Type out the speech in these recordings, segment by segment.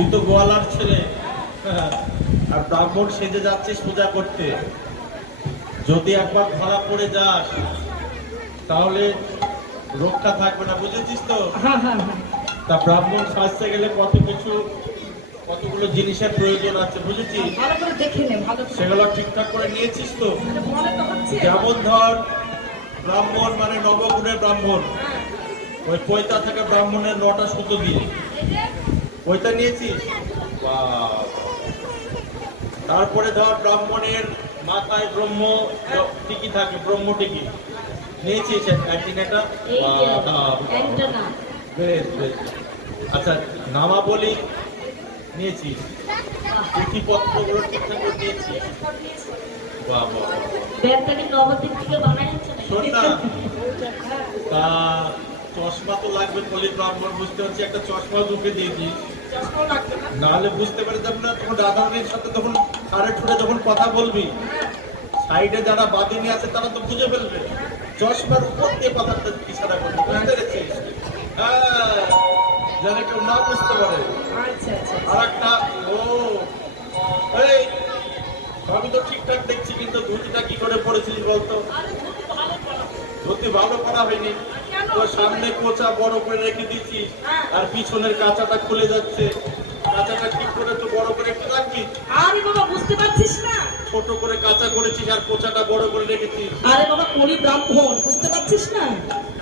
তুই তো গোয়ালার ছেলে আর ব্রাহ্মণ সেজে যাচ্ছিস পূজা করতে। যদি একবার ধরা পড়ে যাস তাহলে রক্ষা থাকবে না, বুঝেছিস তো? তা ব্রাহ্মণ সাজতে গেলে কতগুলো জিনিসের প্রয়োজন আছে, বুঝেছিস? সেগুলো ঠিকঠাক করে নিয়েছিস তো? যেমন ধর, ব্রাহ্মণ মানে নবগুণের ব্রাহ্মণ, ওই পয়তা থেকে ব্রাহ্মণের 9টা সুতো দিয়ে পয়তা নিয়েছিস। তারপরে ধর ব্রাহ্মণের মাথায় ব্রহ্ম টিকি থাকে, ব্রহ্ম টিকি নিয়েছিস অ্যান্টিনাটা। বেশ বেশ। আচ্ছা, নামাবলী নিয়েছিস, পুঁথিপত্রগুলো ঠিকঠাক করে নিয়েছিস। বাহ বাহ। শোন না, তা চশমা তো লাগবে, বলি ব্রাহ্মণ বুঝতে হচ্ছে, একটা চশমা ঢুকে দিয়ে দিস, নাহলে বুঝতে পারে যাবে না। তখন রাধারানীর সাথে তখন আরে ঠুটে যখন কথা বলবি, সাইডে যারা বাদিনী আছে তারা তো বুঝে ফেলবে, চশমার উপর দিয়ে কথাটা ইশারা করবে, বুঝতে পেরেছিস? হ্যাঁ, যেন কেউ না বুঝতে পারে। আর একটা এই আমি তো ঠিকঠাক দেখছি, কিন্তু ধুতিটা কি করে পড়েছিলি বলতো? ধুতি ভালো করা হয়নি তো, সামনে কোচা বড় করে রেখে দিচ্ছিস আর পিছনের কাঁচাটা খুলে যাচ্ছে। কাঁচাটা ঠিক করে তো বড় করে একটু রাখবি। আরে বাবা, বুঝতে পারছিস না? ছোট করে কাঁচা করেছিস আর কোচাটা বড় করে রেখেছিস। আরে বাবা, কলি ব্রাহ্মণ, বুঝতে পারছিস না?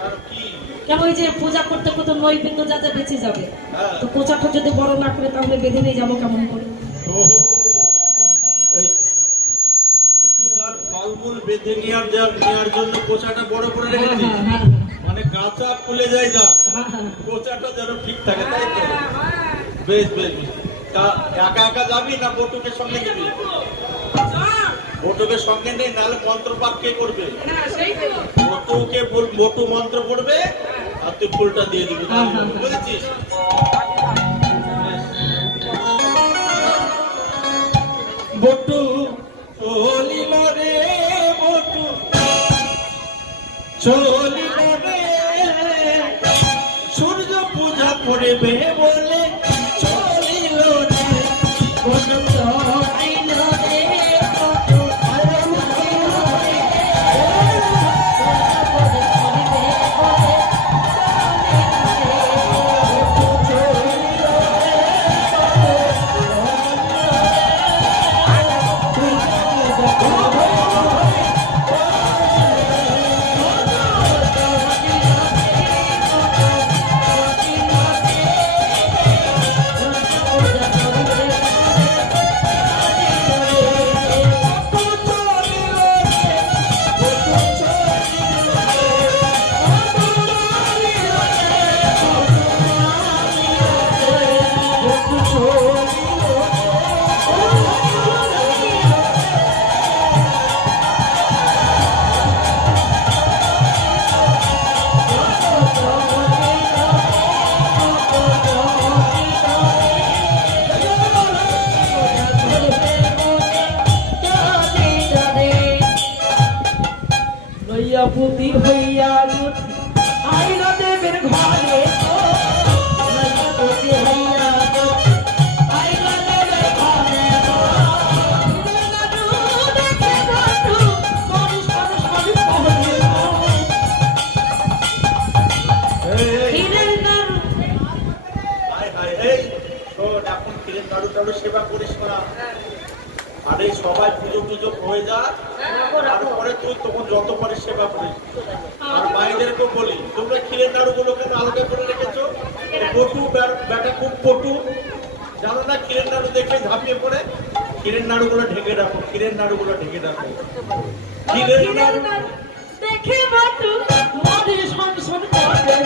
আর কি কেন, ওই যে পূজা করতে করতে নৈবেদ্য যা যা বেঁচে যাবে, তো কোচাটা যদি বড় না করে তাহলে বেঁধে নিয়ে যাবো কেমন করে? ফলমূল বেঁধে নেওয়ার জন্য কোচাটা বড় করে রেখেছিস, মানে কাঁচা খুলে যায় যা, কোচাটা যেন ঠিক থাকে, তাই তো? বেশ বেশ। তা একা একা যাবি না বটুকে সঙ্গে নিবি? বটুকে সঙ্গে নেই, নাহলে মন্ত্র পাঠ কে করবে? বটুকে বটু মন্ত্র পড়বে আর তুই ফুলটা দিয়ে দিবি, বুঝেছিস? বটু চলিল রে, বটু চলিল রে, সূর্য পূজা করবে বলে চলিল রে, বটু চলিল রে, বটু পুতি হইয়া আইল দেবের ঘরে, সেবা করিস না। আরে সবাই পুজো টুজো হয়ে যা, তারপরে তুই তখন যত পারিস সেবা করিস। আর মায়েদেরকেও বলি, তোমরা ক্ষীরের নাড়ু গুলো কেন আলাদা করে রেখেছো? পটু বেটা খুব পটু, জানো না? ক্ষীরের নাড়ু দেখে ঝাঁপিয়ে পড়ে। ক্ষীরের নাড়ু গুলো ঢেকে রাখো, ক্ষীরের নাড়ু গুলো ঢেকে রাখো। ক্ষীরের নাড়ু দেখে বাটু মনে সংসার করে,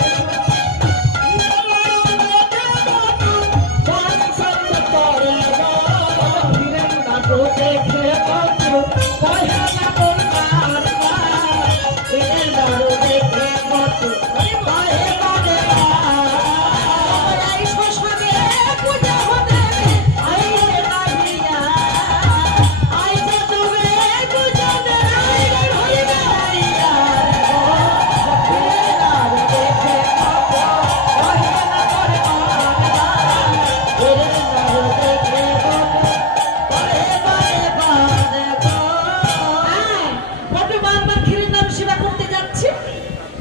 যাচ্ছে।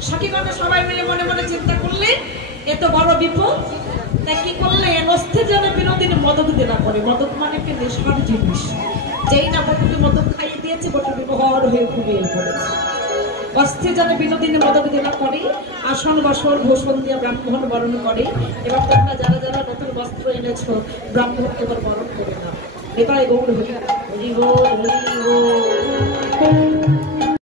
সখীগণ সবাই মিলে মনে মনে চিন্তা করলেন এত বড় বিপদ, তাই কি করলেন অস্থির যেন বিনোদিনী মদক দেনা করে। মদক মানে কি নেশার জিনিস। যেই না বটুকে মদক খাইয়ে দিয়েছে, বটুকে ঘর হয়ে ঘুমিয়ে পড়েছে। অস্থির যেন বিনোদিনী মদক দেনা করে, আসন বাসন ভূষণ দিয়ে ব্রাহ্মণ বরণ করে। এবার তোমরা যারা যারা নতুন বস্ত্র এনেছো ব্রাহ্মণকে এবার বরণ করে নাও। এবার গৌর হরি হরি বল হরি বল।